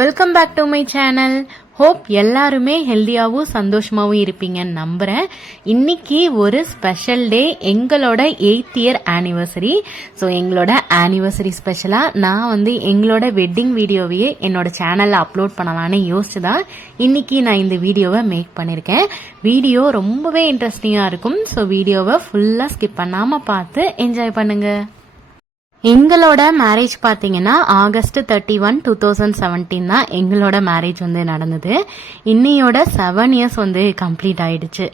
Welcome back to my channel. Hope எல்லாருமே ஹெல்த்தியாகவும் சந்தோஷமாகவும் இருப்பீங்கன்னு நம்புகிறேன். இன்னைக்கு ஒரு ஸ்பெஷல் டே, எங்களோட 8th இயர் ஆனிவர்சரி. ஸோ எங்களோட ஆனிவர்சரி ஸ்பெஷலாக நான் எங்களோட வெட்டிங் வீடியோவையே என்னோட சேனலில் அப்லோட் பண்ணலான்னு யோசிச்சு தான் இன்னைக்கு நான் இந்த வீடியோவை மேக் பண்ணியிருக்கேன். வீடியோ ரொம்பவே இன்ட்ரெஸ்டிங்காக இருக்கும். ஸோ வீடியோவை ஃபுல்லாக ஸ்கிப் பண்ணாமல் பார்த்து என்ஜாய் பண்ணுங்கள். எங்களோட மேரேஜ் பார்த்தீங்கன்னா August 31, 2017 தான் எங்களோட மேரேஜ் நடந்தது. இன்னையோட 7 இயர்ஸ் கம்ப்ளீட் ஆயிடுச்சு.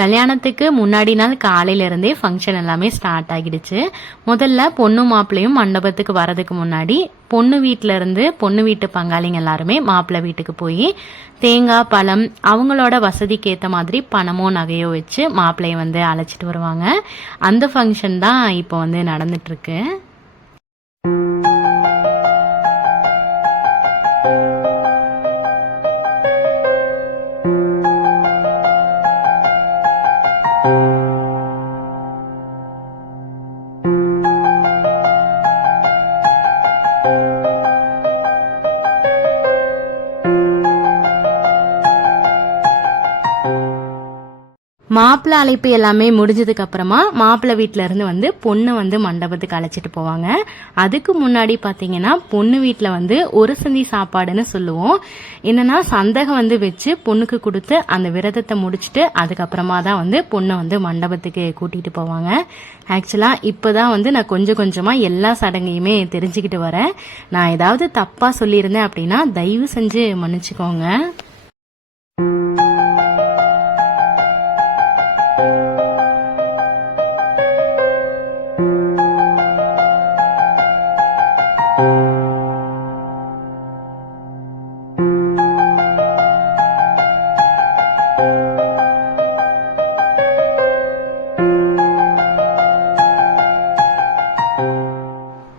கல்யாணத்துக்கு முன்னாடி நாள் காலையிலேருந்தே ஃபங்க்ஷன் எல்லாமே ஸ்டார்ட் ஆகிடுச்சு. முதல்ல பொண்ணு மாப்பிள்ளையும் மண்டபத்துக்கு வரதுக்கு முன்னாடி பொண்ணு வீட்டில இருந்து பொண்ணு வீட்டு பங்காளிங்க எல்லாருமே மாப்பிள்ளை வீட்டுக்கு போய் தேங்காய், பழம், அவங்களோட வசதிக்கு ஏற்ற மாதிரி பணமோ நகையோ வச்சு மாப்பிள்ளையை அழைச்சிட்டு வருவாங்க. அந்த ஃபங்க்ஷன் தான் இப்போ நடந்துட்டு இருக்கு. மாப்பிள்ளை அழைப்பு எல்லாமே முடிஞ்சதுக்கு அப்புறமா மாப்பிள்ளை வீட்டில இருந்து பொண்ணு மண்டபத்துக்கு அழைச்சிட்டு போவாங்க. அதுக்கு முன்னாடி பாத்தீங்கன்னா பொண்ணு வீட்டுல ஒரு சந்தி சாப்பாடுன்னு சொல்லுவோம். என்னன்னா சந்தகம் வச்சு பொண்ணுக்கு கொடுத்து அந்த விரதத்தை முடிச்சுட்டு அதுக்கப்புறமா தான் பொண்ணை மண்டபத்துக்கு கூட்டிட்டு போவாங்க. ஆக்சுவலா இப்பதான் நான் கொஞ்சம் கொஞ்சமா எல்லா சடங்கையுமே தெரிஞ்சுக்கிட்டு வரேன். நான் ஏதாவது தப்பா சொல்லியிருந்தேன் அப்படின்னா தயவு செஞ்சு மன்னிச்சுக்கோங்க.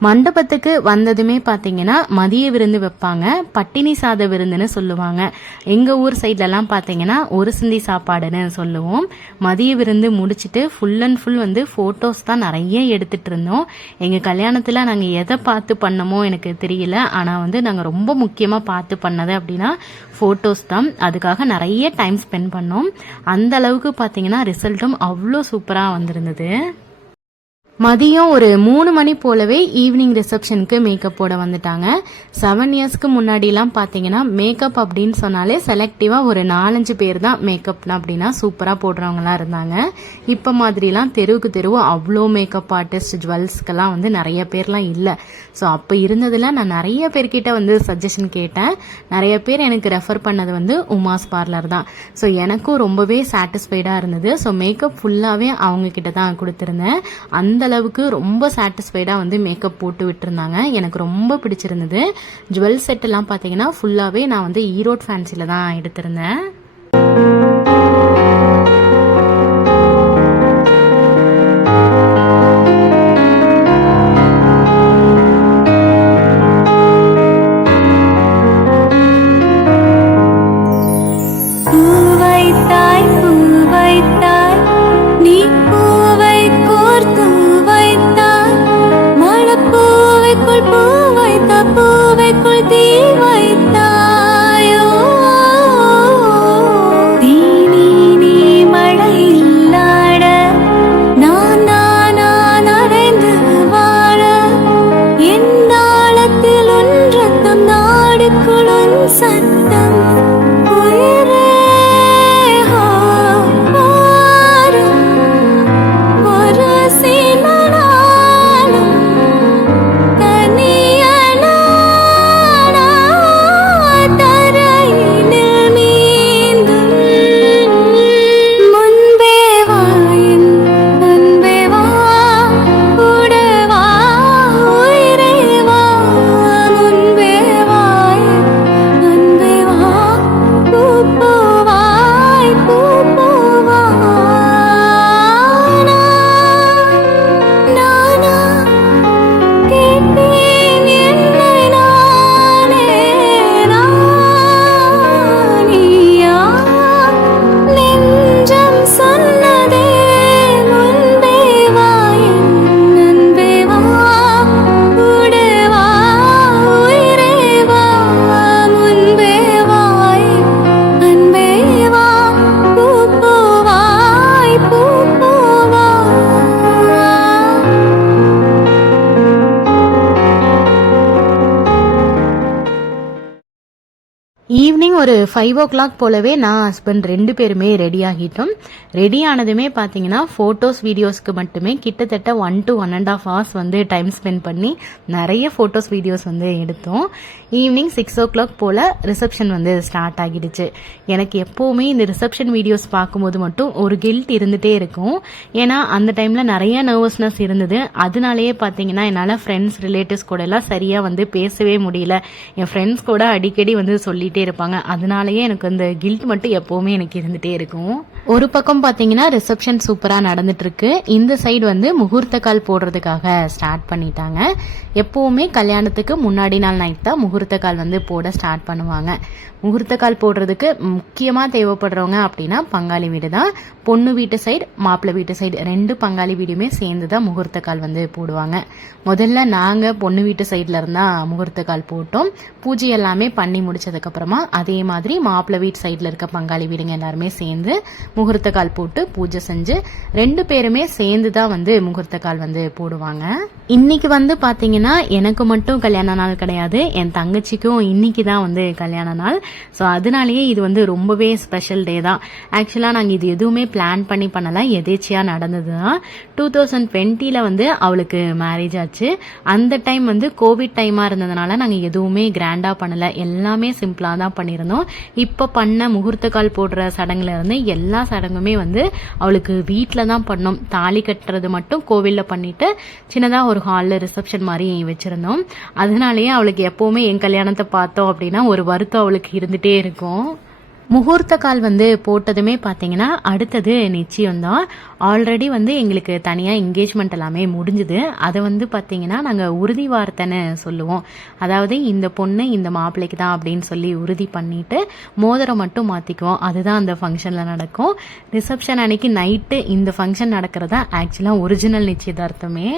மண்டபத்துக்கு வந்ததுமே பாத்தீங்கன்னா மதிய விருந்து வைப்பாங்க. பட்டினி சாத விருந்துன்னு சொல்லுவாங்க. எங்க ஊர் சைட்ல எல்லாம் பாத்தீங்கன்னா ஒரு சிந்தி சாப்பாடுன்னு சொல்லுவோம். மதிய விருந்து முடிச்சிட்டு ஃபுல் அண்ட் ஃபுல் போட்டோஸ் தான் நிறைய எடுத்துட்டு இருந்தோம். எங்க கல்யாணத்துல நாங்க எதை பார்த்து பண்ணமோ எனக்கு தெரியல. ஆனா நாங்க ரொம்ப முக்கியமா பார்த்து பண்ணது அப்படின்னா போட்டோஸ் தான். அதுக்காக நிறைய டைம் ஸ்பெண்ட் பண்ணோம். அந்த அளவுக்கு பாத்தீங்கன்னா ரிசல்ட்டும் அவ்வளோ சூப்பரா வந்திருந்தது. மதியம் ஒரு 3 மணி போலவே ஈவினிங் ரிசப்ஷனுக்கு மேக்கப் போட வந்துட்டாங்க. 7 இயர்ஸ்க்கு முன்னாடிலாம் பார்த்தீங்கன்னா மேக்கப் அப்படின்னு சொன்னாலே செலக்டிவாக ஒரு 4-5 பேர் தான் மேக்கப்னா அப்படின்னா சூப்பராக போடுறவங்களாம் இருந்தாங்க. இப்போ மாதிரிலாம் தெருவுக்கு தெருவு அவ்வளோ மேக்கப் ஆர்டிஸ்ட் ஜுவல்ஸ்க்கெல்லாம் நிறைய பேர்லாம் இல்லை. ஸோ அப்போ இருந்ததில் நான் நிறைய பேர்கிட்ட சஜஷன் கேட்டேன். நிறைய பேர் எனக்கு ரெஃபர் பண்ணது உமாஸ் பார்லர் தான். ஸோ எனக்கும் ரொம்பவே சாட்டிஸ்ஃபைடாக இருந்தது. ஸோ மேக்கப் ஃபுல்லாகவே அவங்க கிட்ட தான் கொடுத்துருந்தேன். அந்த அளவுக்கு ரொம்ப சாட்டிஸ்ஃபைடா மேக்கப் போட்டு விட்டுருந்தாங்க. எனக்கு ரொம்ப பிடிச்சிருந்தது. ஜுவல் செட் எல்லாம் பாத்தீங்கன்னா ஃபுல்லாவே நான் ஈரோட் ஃபேன்சில தான் எடுத்திருந்தேன். ஈவினிங் ஒரு 5 o'clock போலவே நான் ஹஸ்பண்ட் 2 பேருமே ரெடி ஆகிட்டோம். ரெடி ஆனதுமே பார்த்தீங்கன்னா ஃபோட்டோஸ் வீடியோஸ்க்கு மட்டுமே கிட்டத்தட்ட 1 to 1.5 hours வந்து டைம் ஸ்பெண்ட் பண்ணி நிறைய ஃபோட்டோஸ் வீடியோஸ் வந்து எடுத்தோம். ஈவினிங் 6 o'clock போல் ரிசப்ஷன் வந்து ஸ்டார்ட் ஆகிடுச்சு. எனக்கு எப்போவுமே இந்த ரிசப்ஷன் வீடியோஸ் பார்க்கும்போது மட்டும் ஒரு கில்ட் இருந்துகிட்டே இருக்கும். ஏன்னா அந்த டைமில் நிறைய நர்வஸ்னஸ் இருந்தது. அதனாலேயே பார்த்தீங்கன்னா என்னால் ஃப்ரெண்ட்ஸ் ரிலேட்டிவ்ஸ் கூட எல்லாம் சரியாக வந்து பேசவே முடியல. என் ஃப்ரெண்ட்ஸ் கூட அடிக்கடி வந்து சொல்லிட்டே இருப்பாங்க. அதனாலயே எனக்கு அந்த கில்ட் மட்டும் எப்பவுமே எனக்கு இருந்துட்டே இருக்கும். ஒரு பக்கம் பாத்தீங்கன்னா ரிசப்ஷன் சூப்பரா நடந்துட்டு இருக்கு. இந்த சைடு வந்து முகூர்த்த கால் போடுறதுக்காக ஸ்டார்ட் பண்ணிட்டாங்க. எப்பவுமே கல்யாணத்துக்கு முன்னாடி நாள் நைட் தான் முகூர்த்த கால் வந்து போட ஸ்டார்ட் பண்ணுவாங்க. முகூர்த்த கால் போடுறதுக்கு முக்கியமா தேவைப்படுறவங்க அப்படின்னா பங்காளி வீடு தான். பொண்ணு வீட்டு சைடு மாப்பிள்ளை வீட்டு சைடு 2 பங்காளி வீடுமே சேர்ந்து தான் முகூர்த்த கால் வந்து போடுவாங்க. முதல்ல நாங்க பொண்ணு வீட்டு சைட்ல இருந்தா முகூர்த்த கால் போட்டோம். பூஜை எல்லாமே பண்ணி முடிச்சதுக்கு அப்புறமா அதே மாதிரி மாப்பிள்ளை வீட்டு சைட்ல இருக்க பங்காளி வீடுங்க எல்லாருமே சேர்ந்து முகூர்த்த கால் போட்டு பூஜை செஞ்சு 2 பேருமே சேர்ந்து தான் வந்து முகூர்த்த கால் வந்து போடுவாங்க. இன்னைக்கு வந்து பாத்தீங்கன்னா எனக்கு மட்டும் கல்யாண நாள் கிடையாது, என் தங்கச்சிக்கும் இன்னைக்கு தான் வந்து கல்யாண நாள். ஸோ அதனாலேயே இது வந்து ரொம்பவே ஸ்பெஷல் டே தான். ஆக்சுவலாக நாங்கள் இது எதுவுமே பிளான் பண்ணி பண்ணல, எதேச்சியாக நடந்தது தான். 2020 வந்து அவளுக்கு மேரேஜ் ஆச்சு. அந்த டைம் வந்து கோவிட் டைமாக இருந்ததுனால நாங்கள் எதுவுமே கிராண்டாக பண்ணலை, எல்லாமே சிம்பிளாக தான் பண்ணியிருந்தோம். இப்போ பண்ண முகூர்த்த கால் போடுற சடங்குல இருந்து எல்லா சடங்குமே வந்து அவளுக்கு வீட்டில் தான் பண்ணோம். தாலி கட்டுறது மட்டும் கோவிலில் பண்ணிட்டு சின்னதாக ஒரு ஹாலில் ரிசப்ஷன் மாதிரி வச்சுருந்தோம். அதனாலேயே அவளுக்கு எப்போவுமே என் கல்யாணத்தை பார்த்தோம் அப்படின்னா ஒரு வருத்தம் அவளுக்கு இருந்துட்டே இருக்கும். முகூர்த்த கால் வந்து போட்டதுமே பார்த்தீங்கன்னா அடுத்தது நிச்சயம்தான். ஆல்ரெடி வந்து எங்களுக்கு தனியாக என்கேஜ்மெண்ட் எல்லாமே முடிஞ்சுது. அதை வந்து பார்த்தீங்கன்னா நாங்கள் உறுதி வார்த்தைன்னு சொல்லுவோம். அதாவது இந்த பொண்ணு இந்த மாப்பிள்ளைக்கு தான் அப்படின்னு சொல்லி உறுதி பண்ணிட்டு மோதிரம் மட்டும் மாற்றிக்குவோம். அதுதான் அந்த ஃபங்க்ஷனில் நடக்கும். ரிசப்ஷன் அன்னைக்கு நைட்டு இந்த ஃபங்க்ஷன் நடக்கிறதா ஆக்சுவலாக ஒரிஜினல் நிச்சயதார்த்தமே.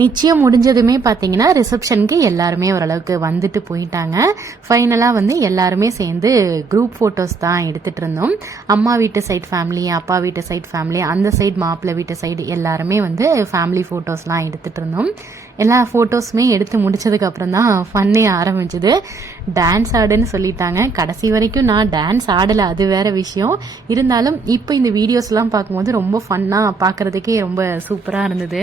நிச்சயம் முடிஞ்சதுமே பார்த்தீங்கன்னா ரிசப்ஷனுக்கு எல்லாருமே ஓரளவுக்கு வந்துட்டு போயிட்டாங்க. ஃபைனலாக வந்து எல்லாருமே சேர்ந்து குரூப் ஃபோட்டோஸ் தான் எடுத்துகிட்டு இருந்தோம். அம்மா வீட்டு சைட் ஃபேமிலி, அப்பா வீட்டு சைட் ஃபேமிலி, அந்த சைடு மாப்பிள்ளை வீட்டு சைடு எல்லாருமே வந்து ஃபேமிலி ஃபோட்டோஸ்லாம் எடுத்துகிட்டு இருந்தோம். எல்லா ஃபோட்டோஸுமே எடுத்து முடிச்சதுக்கு அப்புறம் தான் ஃபன்னே ஆரம்பிச்சது. டான்ஸ் ஆடுன்னு சொல்லிட்டாங்க. கடைசி வரைக்கும் நான் டான்ஸ் ஆடலை, அது வேற விஷயம். இருந்தாலும் இப்போ இந்த வீடியோஸ்லாம் பார்க்கும்போது ரொம்ப ஃபன்னாக பார்க்குறதுக்கே ரொம்ப சூப்பராக இருந்தது.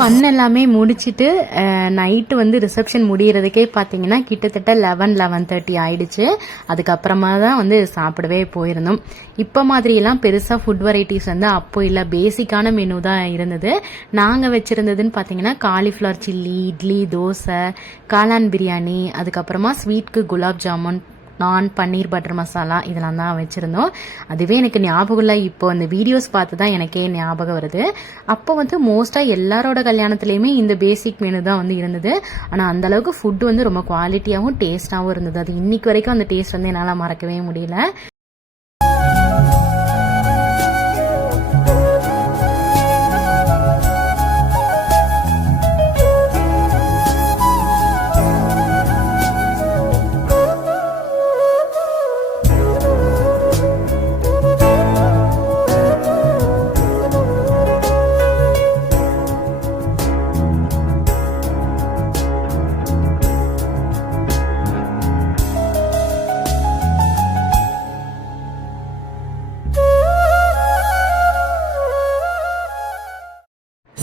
ஃபன் எல்லாமே முடிச்சுட்டு நைட்டு வந்து ரிசப்ஷன் முடிகிறதுக்கே பார்த்தீங்கன்னா கிட்டத்தட்ட 11-11:30 ஆயிடுச்சு. அதுக்கப்புறமா தான் வந்து சாப்பிடவே போயிருந்தோம். இப்போ மாதிரியெல்லாம் பெருசாக ஃபுட் வெரைட்டிஸ் வந்து அப்போ இல்லை, பேசிக்கான மெனு தான் இருந்தது. நாங்கள் வச்சுருந்ததுன்னு பார்த்தீங்கன்னா காலிஃப்ளவர் சில்லி, இட்லி, தோசை, காளான் பிரியாணி, அதுக்கப்புறமா ஸ்வீட்க்கு குலாப் ஜாமுன், நான், பன்னீர் பட்டர் மசாலா இதெல்லாம் தான் வச்சுருந்தோம். அதுவே எனக்கு ஞாபகம் இல்லை, இப்போ அந்த வீடியோஸ் பார்த்து தான் எனக்கே ஞாபகம் வருது. அப்போ வந்து மோஸ்ட்டாக எல்லாரோட கல்யாணத்துலேயுமே இந்த பேசிக் மெனு தான் வந்து இருந்தது. ஆனால் அந்தளவுக்கு ஃபுட்டு வந்து ரொம்ப குவாலிட்டியாகவும் டேஸ்ட்டாகவும் இருந்தது. அது இன்னைக்கு வரைக்கும் அந்த டேஸ்ட் வந்து என்னால் மறக்கவே முடியல.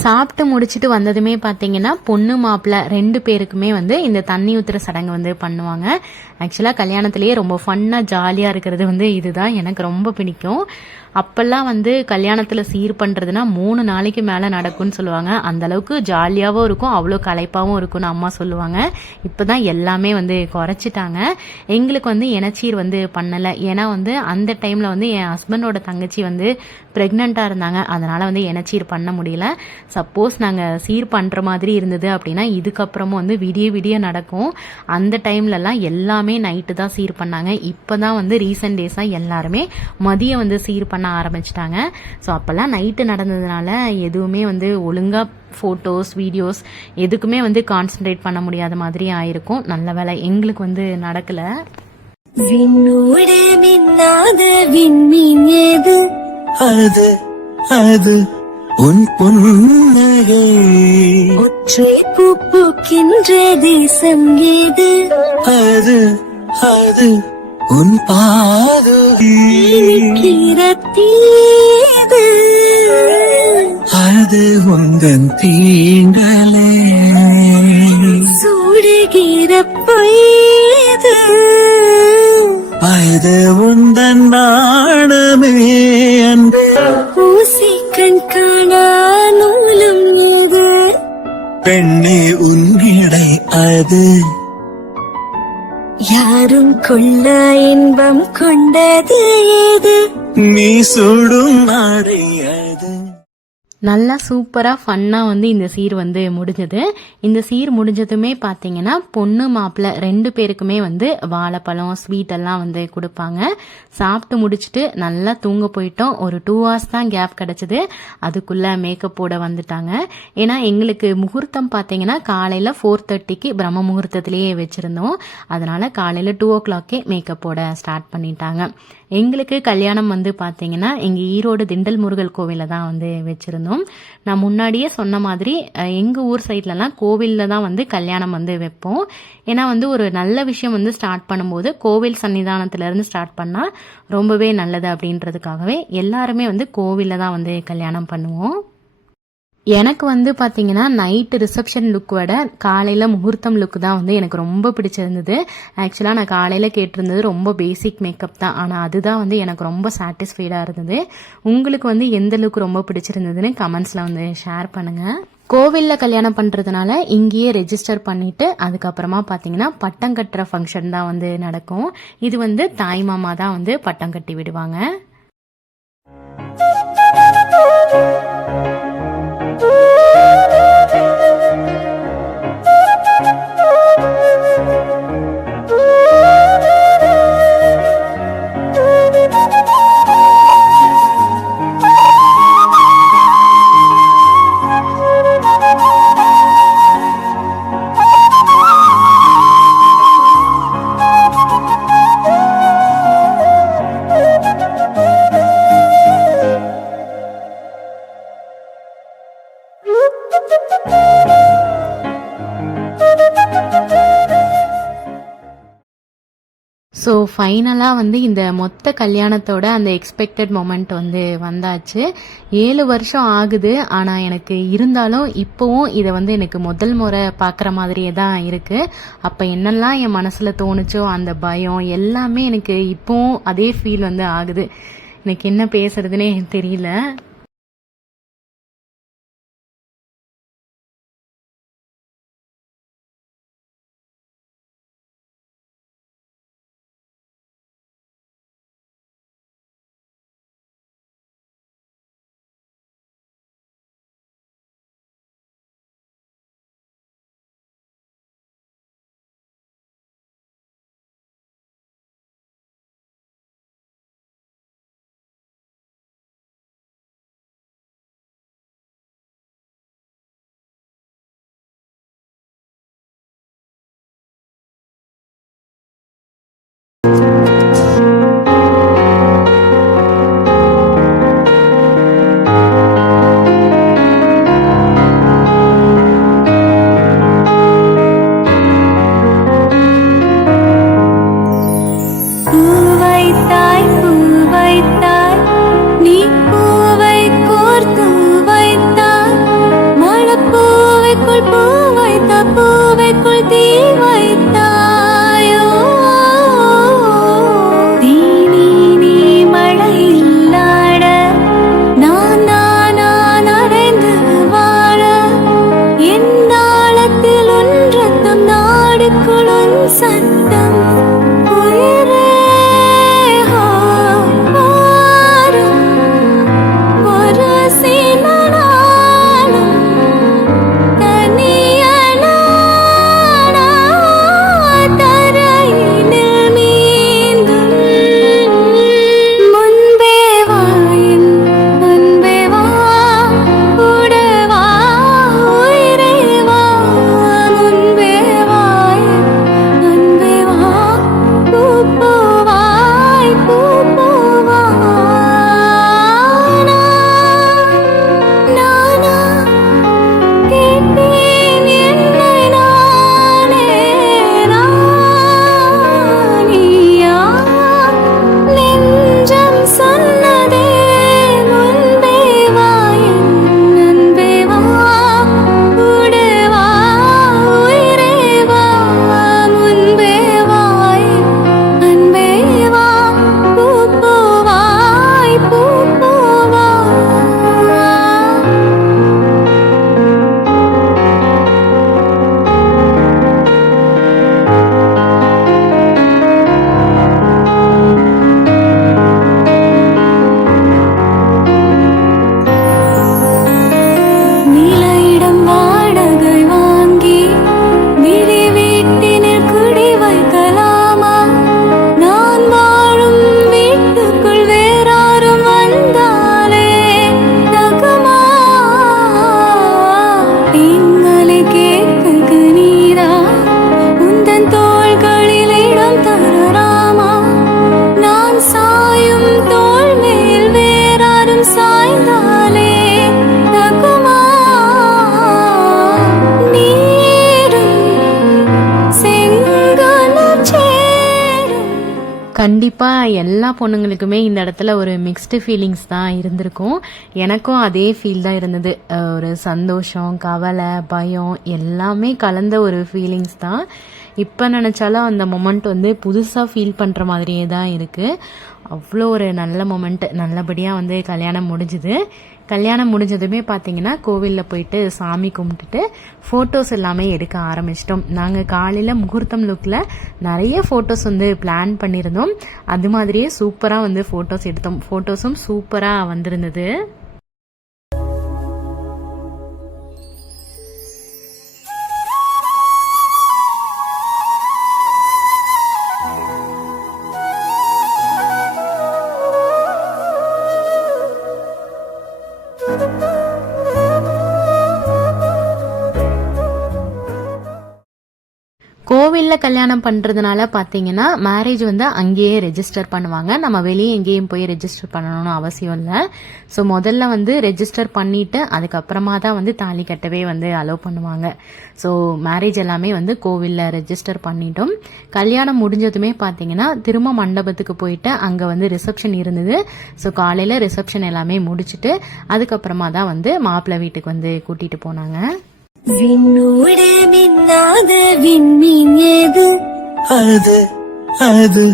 சாப்பிட்டு முடிச்சுட்டு வந்ததுமே பார்த்தீங்கன்னா பொண்ணு மாப்பிள்ளை 2 பேருக்குமே வந்து இந்த தண்ணி ஊற்றுற சடங்கு வந்து பண்ணுவாங்க. ஆக்சுவலாக கல்யாணத்திலேயே ரொம்ப ஃபன்னாக ஜாலியாக இருக்கிறது வந்து இதுதான், எனக்கு ரொம்ப பிடிக்கும். அப்போல்லாம் வந்து கல்யாணத்தில் சீர் பண்ணுறதுனா 3 நாளைக்கு மேலே நடக்கும்னு சொல்லுவாங்க. அந்தளவுக்கு ஜாலியாகவும் இருக்கும், அவ்வளோ களைப்பாகவும் இருக்கும்னு அம்மா சொல்லுவாங்க. இப்போ தான் எல்லாமே வந்து குறைச்சிட்டாங்க. எங்களுக்கு வந்து இனச்சீர் வந்து பண்ணலை. ஏன்னா வந்து அந்த டைமில் வந்து என் ஹஸ்பண்டோட தங்கச்சி வந்து ப்ரெக்னெண்ட்டாக இருந்தாங்க. அதனால் வந்து இனச்சீர் பண்ண முடியல. சப்போஸ் நாங்கள் சீர் பண்ணுற மாதிரி இருந்தது அப்படின்னா இதுக்கப்புறமும் வந்து விடிய விடிய நடக்கும். அந்த டைம்லலாம் எல்லாமே நைட்டு தான் சீர் பண்ணாங்க. இப்போ தான் வந்து ரீசெண்ட் டேஸாக எல்லாருமே மதியம் வந்து சீர் பண்ண ஆரம்பிச்சிட்டாங்க. ஸோ அப்போல்லாம் நைட்டு நடந்ததுனால எதுவுமே வந்து ஒழுங்காக ஃபோட்டோஸ் வீடியோஸ் எதுக்குமே வந்து கான்சென்ட்ரேட் பண்ண முடியாத மாதிரி ஆயிருக்கும். நல்ல வேலை எங்களுக்கு வந்து நடக்கலை. விண்ணோடு மின்னாத விண்மீன் ஏது அது அது உன் புன்னகை ஒற்றை பூ பூக்கின்ற தேசம் ஏது அது அது உன் பாதம் தீது அது உந்தன் தீண்டலே சூடுகிற பொய்து அது உந்தன் நாணமே அன்பு ஊசி கண் காணா நூலும் நீது பெண்ணே உன்னிடை அது யாரும் கொள்ள இன்பம் கொண்டது ஏது நீ சுடும் நாடை அது. நல்லா சூப்பராக ஃபன்னாக வந்து இந்த சீர் வந்து முடிஞ்சது. இந்த சீர் முடிஞ்சதுமே பார்த்தீங்கன்னா பொண்ணு மாப்பிள்ளை 2 பேருக்குமே வந்து வாழைப்பழம் ஸ்வீட்டெல்லாம் வந்து கொடுப்பாங்க. சாப்பிட்டு முடிச்சுட்டு நல்லா தூங்க போயிட்டோம். ஒரு 2 hours தான் கேப் கிடச்சிது. அதுக்குள்ளே மேக்கப் போட வந்துட்டாங்க. ஏன்னா எங்களுக்கு முகூர்த்தம் பார்த்தீங்கன்னா காலையில் 4:30க்கு பிரம்ம முகூர்த்தத்திலேயே வச்சுருந்தோம். அதனால் காலையில் 2 o'clockே மேக்கப் போட ஸ்டார்ட் பண்ணிட்டாங்க. எங்களுக்கு கல்யாணம் வந்து பார்த்தீங்கன்னா எங்கள் ஈரோடு திண்டல் முருகல் கோவிலில் தான் வந்து வச்சுருந்தோம். நான் முன்னாடியே சொன்ன மாதிரி எங்கள் ஊர் சைட்லலாம் கோவிலில் தான் வந்து கல்யாணம் வந்து வைப்போம். ஏன்னா வந்து ஒரு நல்ல விஷயம் வந்து ஸ்டார்ட் பண்ணும்போது கோவில் சன்னிதானத்திலேருந்து ஸ்டார்ட் பண்ணால் ரொம்பவே நல்லது அப்படின்றதுக்காகவே எல்லாருமே வந்து கோவிலில் தான் வந்து கல்யாணம் பண்ணுவோம். எனக்கு வந்து பார்த்தீங்கன்னா நைட்டு ரிசப்ஷன் லுக் விட காலையில் முகூர்த்தம் லுக் தான் வந்து எனக்கு ரொம்ப பிடிச்சிருந்தது. ஆக்சுவலாக நான் காலையில் கேட்டிருந்தது ரொம்ப பேசிக் மேக்கப் தான், ஆனால் அதுதான் வந்து எனக்கு ரொம்ப சாட்டிஸ்ஃபைடாக இருந்தது. உங்களுக்கு வந்து எந்த லுக் ரொம்ப பிடிச்சிருந்ததுன்னு கமெண்ட்ஸில் வந்து ஷேர் பண்ணுங்கள். கோவிலில் கல்யாணம் பண்ணுறதுனால இங்கேயே ரெஜிஸ்டர் பண்ணிவிட்டு அதுக்கப்புறமா பார்த்தீங்கன்னா பட்டம் கட்டுற ஃபங்க்ஷன் தான் வந்து நடக்கும். இது வந்து தாய் மாமா தான் வந்து பட்டம் கட்டி விடுவாங்க. ஸோ ஃபைனலாக வந்து இந்த மொத்த கல்யாணத்தோட அந்த எக்ஸ்பெக்டட் மொமெண்ட் வந்து வந்தாச்சு. 7 வருஷம் ஆகுது. ஆனால் எனக்கு இருந்தாலும் இப்போவும் இதை வந்து எனக்கு முதல் முறை பார்க்குற மாதிரியே தான் இருக்குது. அப்போ என்னெல்லாம் என் மனசில் தோணுச்சோ அந்த பயம் எல்லாமே எனக்கு இப்போவும் அதே ஃபீல் வந்து ஆகுது. எனக்கு என்ன பேசுறதுன்னே தெரியல. எல்லா பொண்ணுங்களுக்குமே இந்த இடத்துல ஒரு மிக்ஸ்டு ஃபீலிங்ஸ் தான் இருந்திருக்கும். எனக்கும் அதே ஃபீல் தான் இருந்தது. ஒரு சந்தோஷம், கவலை, பயம் எல்லாமே கலந்த ஒரு ஃபீலிங்ஸ் தான். இப்போ நினச்சாலும் அந்த மொமெண்ட் வந்து புதுசாக ஃபீல் பண்ணுற மாதிரியே தான் இருக்குது. அவ்வளோ ஒரு நல்ல மொமெண்ட். நல்லபடியாக வந்து கல்யாணம் முடிஞ்சுது. கல்யாணம் முடிஞ்சதுமே பார்த்தீங்கன்னா கோவிலில் போயிட்டு சாமி கும்பிட்டுட்டு ஃபோட்டோஸ் எல்லாமே எடுக்க ஆரம்பிச்சிட்டோம். நாங்கள் காலையில் முகூர்த்தம் லுக்கில் நிறைய ஃபோட்டோஸ் வந்து பிளான் பண்ணியிருந்தோம். அது மாதிரியே சூப்பராக வந்து ஃபோட்டோஸ் எடுத்தோம். ஃபோட்டோஸும் சூப்பராக வந்திருந்தது. கோவிலில் கல்யாணம் பண்ணுறதுனால பார்த்தீங்கன்னா மேரேஜ் வந்து அங்கேயே ரெஜிஸ்டர் பண்ணுவாங்க. நம்ம வெளியே எங்கேயும் போய் ரெஜிஸ்டர் பண்ணணும்னு அவசியம் இல்லை. ஸோ முதல்ல வந்து ரெஜிஸ்டர் பண்ணிவிட்டு அதுக்கப்புறமா தான் வந்து தாலி கட்டவே வந்து அலோவ் பண்ணுவாங்க. ஸோ மேரேஜ் எல்லாமே வந்து கோவிலில் ரெஜிஸ்டர் பண்ணிட்டோம். கல்யாணம் முடிஞ்சதுமே பார்த்தீங்கன்னா திரும்ப மண்டபத்துக்கு போயிட்டு அங்கே வந்து ரிசப்ஷன் இருந்தது. ஸோ காலையில் ரிசப்ஷன் எல்லாமே முடிச்சுட்டு அதுக்கப்புறமா தான் வந்து மாப்பிள்ளை வீட்டுக்கு வந்து கூட்டிகிட்டு போனாங்க. விண்ணோட மின்னாத விண்மீன் ஏது அது அது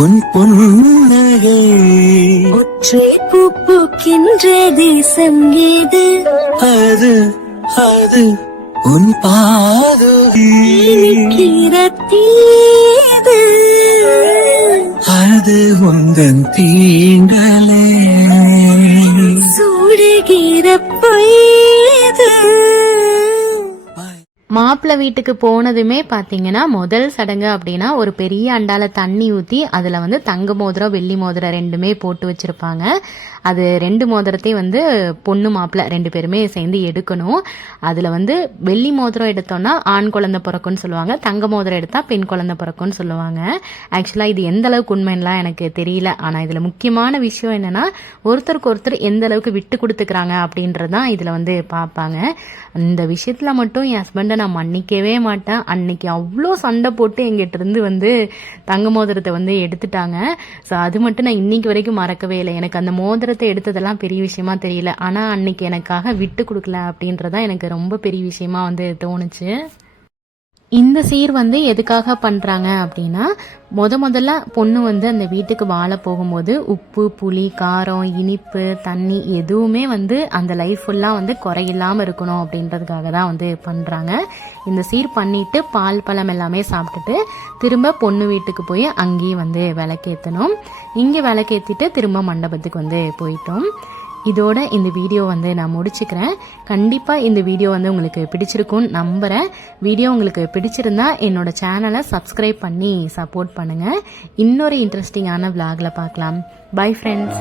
உன் பொன்னகை ஒற்றை பூ பூக்கின்ற தேசம் ஏது அது அது உன் பாதோது அது உந்தன் தீண்டலே சூடுகிற பொய்து. மாப்பிள்ளை வீட்டுக்கு போனதுமே பார்த்தீங்கன்னா முதல் சடங்கு அப்படின்னா ஒரு பெரிய அண்டால தண்ணி ஊற்றி அதில் வந்து தங்க மோதிரம் வெள்ளி மோதிரம் ரெண்டுமே போட்டு வச்சுருப்பாங்க. அது 2 மோதிரத்தையும் வந்து பொண்ணு மாப்பிள்ளை 2 பேருமே சேர்ந்து எடுக்கணும். அதில் வந்து வெள்ளி மோதிரம் எடுத்தோன்னா ஆண் குழந்தை பிறக்கும்னு சொல்லுவாங்க, தங்க மோதிரம் எடுத்தால் பெண் குழந்தை பிறக்கும்னு சொல்லுவாங்க. ஆக்சுவலாக இது எந்த அளவுக்கு உண்மைலாம் எனக்கு தெரியல. ஆனால் இதில் முக்கியமான விஷயம் என்னன்னா ஒருத்தருக்கு ஒருத்தர் எந்த அளவுக்கு விட்டு கொடுத்துக்கிறாங்க அப்படின்றது தான் இதில் வந்து பார்ப்பாங்க. இந்த விஷயத்தில் மட்டும் என் ஹஸ்பண்டை நான் மன்னிக்கவே மாட்டேன். அன்னைக்கு அவ்வளோ சண்டை போட்டு எங்கிட்ட இருந்து வந்து தங்க மோதிரத்தை வந்து எடுத்துட்டாங்க. ஸோ அது மட்டும் நான் இன்னைக்கு வரைக்கும் மறக்கவே இல்லை. எனக்கு அந்த மோதிரத்தை எடுத்ததெல்லாம் பெரிய விஷயமா தெரியல, ஆனால் அன்னைக்கு எனக்காக விட்டு கொடுக்கல அப்படின்றதான் எனக்கு ரொம்ப பெரிய விஷயமா வந்து தோணுச்சு. இந்த சீர் வந்து எதுக்காக பண்ணுறாங்க அப்படின்னா முதல்ல பொண்ணு வந்து அந்த வீட்டுக்கு வாழ போகும்போது உப்பு, புளி, காரம், இனிப்பு, தண்ணி எதுவுமே வந்து அந்த லைஃப் ஃபுல்லாக வந்து குறையில்லாமல் இருக்கணும் அப்படின்றதுக்காக தான் வந்து பண்ணுறாங்க. இந்த சீர் பண்ணிட்டு பால் பழம் எல்லாமே சாப்பிட்டுட்டு திரும்ப பொண்ணு வீட்டுக்கு போய் அங்கேயும் வந்து விளக்கேற்றணும். இங்கே விளக்கேற்றிட்டு திரும்ப மண்டபத்துக்கு வந்து போயிட்டோம். இதோட இந்த வீடியோ வந்து நான் முடிச்சுக்கிறேன். கண்டிப்பாக இந்த வீடியோ வந்து உங்களுக்கு பிடிச்சிருக்கும்னு நம்புகிறேன். வீடியோ உங்களுக்கு பிடிச்சிருந்தா என்னோட சேனலை சப்ஸ்கிரைப் பண்ணி சப்போர்ட் பண்ணுங்கள். இன்னொரு இன்ட்ரெஸ்டிங்கான vlogல பார்க்கலாம். Bye friends.